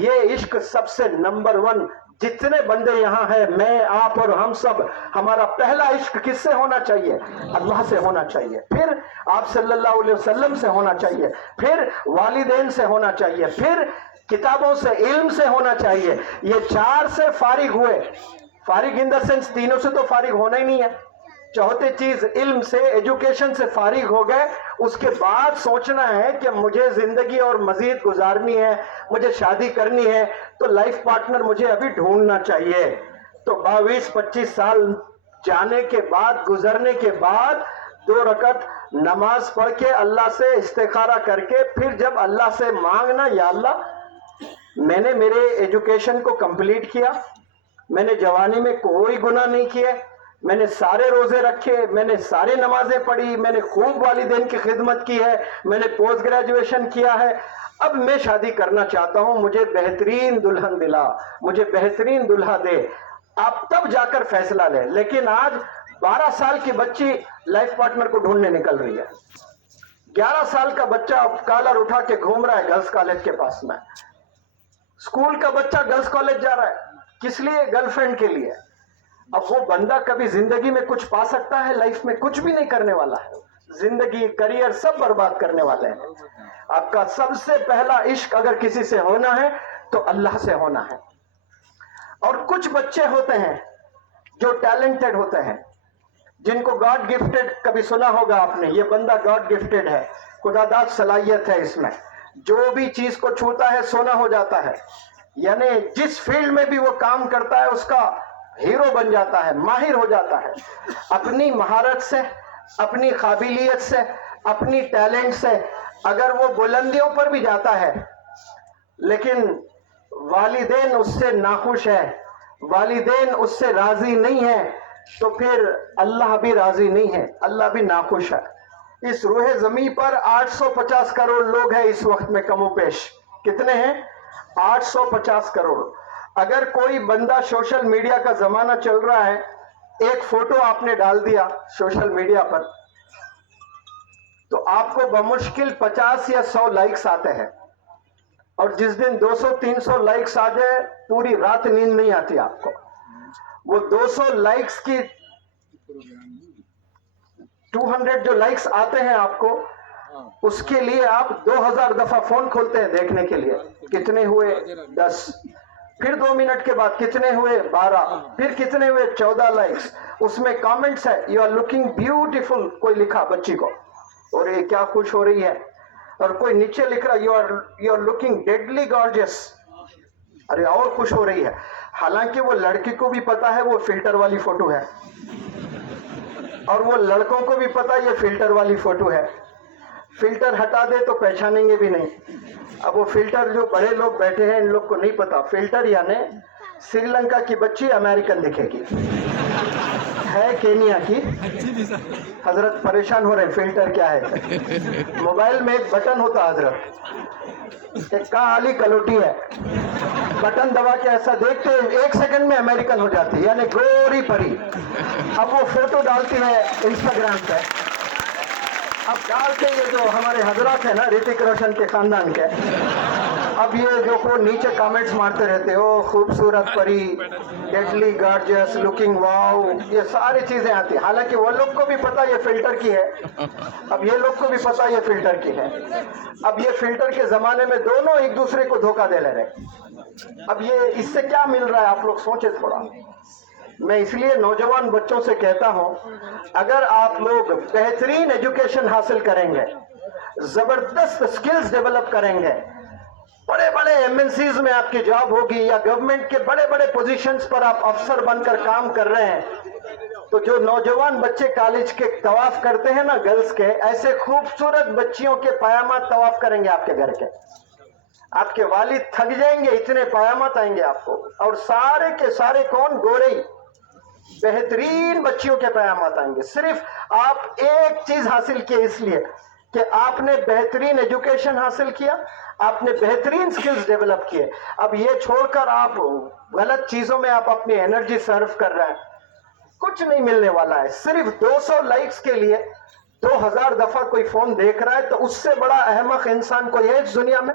یہ عشق سب سے نمبر 1، جتنے بندے یہاں ہیں، میں آپ اور ہم سب، ہمارا پہلا عشق کس سے ہونا چاہیے؟ اللہ سے ہونا چاہیے، پھر آپ صلی اللہ علیہ وسلم سے ہونا چاہیے، پھر والدین سے ہونا چاہیے، پھر کتابوں سے، علم سے ہونا چاہیے۔ یہ 4 سے فارغ ہوئے، فارغ ان دا سینس تینوں سے تو فارغ ہونا ہی نہیں ہے، چوتھی چیز علم سے، ایجوکیشن سے فارغ ہو گئے، اس کے بعد سوچنا ہے کہ مجھے زندگی اور مزید گزارنی ہے، مجھے شادی کرنی ہے، تو لائف پارٹنر مجھے ابھی ڈھونڈنا چاہیے۔ تو 22-25 سال جانے کے بعد، گزرنے کے بعد 2 رکعت نماز پڑھ کے اللہ سے استخارہ کر کے، پھر جب اللہ سے مانگنا، یا اللہ میں نے میرے ایجوکیشن کو کمپلیٹ کیا، میں نے جوانی میں کوئی گناہ نہیں کیے، میں نے سارے روزے رکھے، میں نے ساری نمازیں پڑھی، میں نے خوب والدین کی خدمت کی ہے، میں نے پوسٹ گریجویشن کیا ہے، اب میں شادی کرنا چاہتا ہوں، مجھے بہترین دلہن دلا، مجھے بہترین دلہا دے، آپ تب جا کر فیصلہ لیں۔ لیکن آج 12 سال کی بچی لائف پارٹنر کو ڈھونڈنے نکل رہی ہے، 11 سال کا بچہ کالر اٹھا کے گھوم رہا ہے گرلز کالج کے پاس میں، اسکول کا بچہ گرلز کالج جا رہا ہے، کس لیے؟ گرل فرینڈ کے لیے۔ اب وہ بندہ کبھی زندگی میں کچھ پا سکتا ہے؟ لائف میں کچھ بھی نہیں کرنے والا ہے، زندگی، کریئر سب برباد کرنے والے ہیں۔ آپ کا سب سے پہلا عشق اگر کسی سے ہونا ہے تو اللہ سے ہونا ہے۔ اور کچھ بچے ہوتے ہیں جو ٹیلنٹڈ ہوتے ہیں، جن کو گاڈ گفٹڈ، کبھی سنا ہوگا آپ نے، یہ بندہ گاڈ گفٹڈ ہے، خدا داد صلاحیت ہے اس میں، جو بھی چیز کو چھوتا ہے سونا ہو جاتا ہے، یعنی جس فیلڈ میں بھی وہ کام کرتا ہے اس کا ہیرو بن جاتا ہے، ماہر ہو جاتا ہے، اپنی مہارت سے، اپنی قابلیت سے، اپنی ٹیلنٹ سے اگر وہ بلندیوں پر بھی جاتا ہے، لیکن والدین اس سے ناخوش ہے، والدین اس سے راضی نہیں ہے، تو پھر اللہ بھی راضی نہیں ہے، اللہ بھی ناخوش ہے۔ اس روح زمین پر 850 کروڑ لوگ ہیں اس وقت میں، کم و بیش کتنے ہیں؟ 850 کروڑ۔ اگر کوئی بندہ، سوشل میڈیا کا زمانہ چل رہا ہے، ایک فوٹو آپ نے ڈال دیا سوشل میڈیا پر تو آپ کو بمشکل 50 یا 100 لائکس آتے ہیں، اور جس دن 200-300 لائکس آ جائے پوری رات نیند نہیں آتی آپ کو۔ وہ 200 لائکس کی 200 جو لائکس آتے ہیں آپ کو، اس کے لیے آپ 2000 دفعہ فون کھولتے ہیں دیکھنے کے لیے، کتنے ہوئے؟ 10، پھر 2 منٹ کے بعد کتنے ہوئے؟ 12، پھر کتنے ہوئے؟ 14 لائکس۔ اس میں کامنٹس ہے، یو آر لکنگ بیوٹیفل، کوئی لکھا بچی کو، اور یہ کیا خوش ہو رہی ہے، اور کوئی نیچے لکھ رہا you are looking deadly gorgeous, ارے اور خوش ہو رہی ہے، حالانکہ وہ لڑکی کو بھی پتا ہے وہ فلٹر والی فوٹو ہے، اور وہ لڑکوں کو بھی پتا یہ فلٹر والی فوٹو ہے، فلٹر ہٹا دے تو پہچانیں گے بھی نہیں۔ اب وہ فلٹر جو بڑے لوگ بیٹھے ہیں ان لوگ کو نہیں پتا، فلٹر یعنی سری لنکا کی بچی امریکن دکھے گی، ہے کینیا کی، حضرت پریشان ہو رہے ہیں فلٹر کیا ہے۔ موبائل میں ایک بٹن ہوتا حضرت، ایک کالی کلوٹی ہے، بٹن دبا کے ایسا دیکھتے 1 سیکنڈ میں امریکن ہو جاتی، یعنی گوری پری۔ اب وہ فوٹو ڈالتی ہے انسٹاگرام پہ، اب ڈال کے یہ جو ہمارے حضرات ہیں نا رتک روشن کے خاندان کے، اب یہ جو کو نیچے کامنٹس مارتے رہتے ہو، خوبصورت پری، ڈیڈلی گارجس، لکنگ واو، یہ ساری چیزیں آتی، حالانکہ وہ لوگ کو بھی پتا یہ فلٹر کی ہے، اب یہ لوگ کو بھی پتا یہ فلٹر کی ہے۔ اب یہ فلٹر کے زمانے میں دونوں ایک دوسرے کو دھوکہ دے لے رہے۔ اب یہ اس سے کیا مل رہا ہے آپ لوگ سوچیں تھوڑا۔ میں اس لیے نوجوان بچوں سے کہتا ہوں، اگر آپ لوگ بہترین ایجوکیشن حاصل کریں گے، زبردست سکلز ڈیولپ کریں گے، بڑے بڑے MNCs میں آپ کی جاب ہوگی، یا گورنمنٹ کے بڑے بڑے پوزیشنز پر آپ افسر بن کر کام کر رہے ہیں، تو جو نوجوان بچے کالج کے طواف کرتے ہیں نا گرلز کے، ایسے خوبصورت بچیوں کے پیامات طواف کریں گے آپ کے گھر کے، آپ کے والد تھک جائیں گے، اتنے پیامات آئیں گے آپ کو، اور سارے کے سارے کون؟ گورے، بہترین بچیوں کے پیامات آئیں گے۔ صرف آپ ایک چیز حاصل کی اس لیے کہ آپ نے بہترین ایجوکیشن حاصل کیا، آپ نے بہترین سکلز ڈیولپ کیے۔ اب یہ چھوڑ کر آپ غلط چیزوں میں آپ اپنی انرجی صرف کر رہے ہیں، کچھ نہیں ملنے والا ہے۔ صرف 200 لائکس کے لیے 2000 دفعہ کوئی فون دیکھ رہا ہے، تو اس سے بڑا احمق انسان کوئی ہے اس دنیا میں؟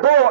2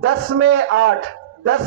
10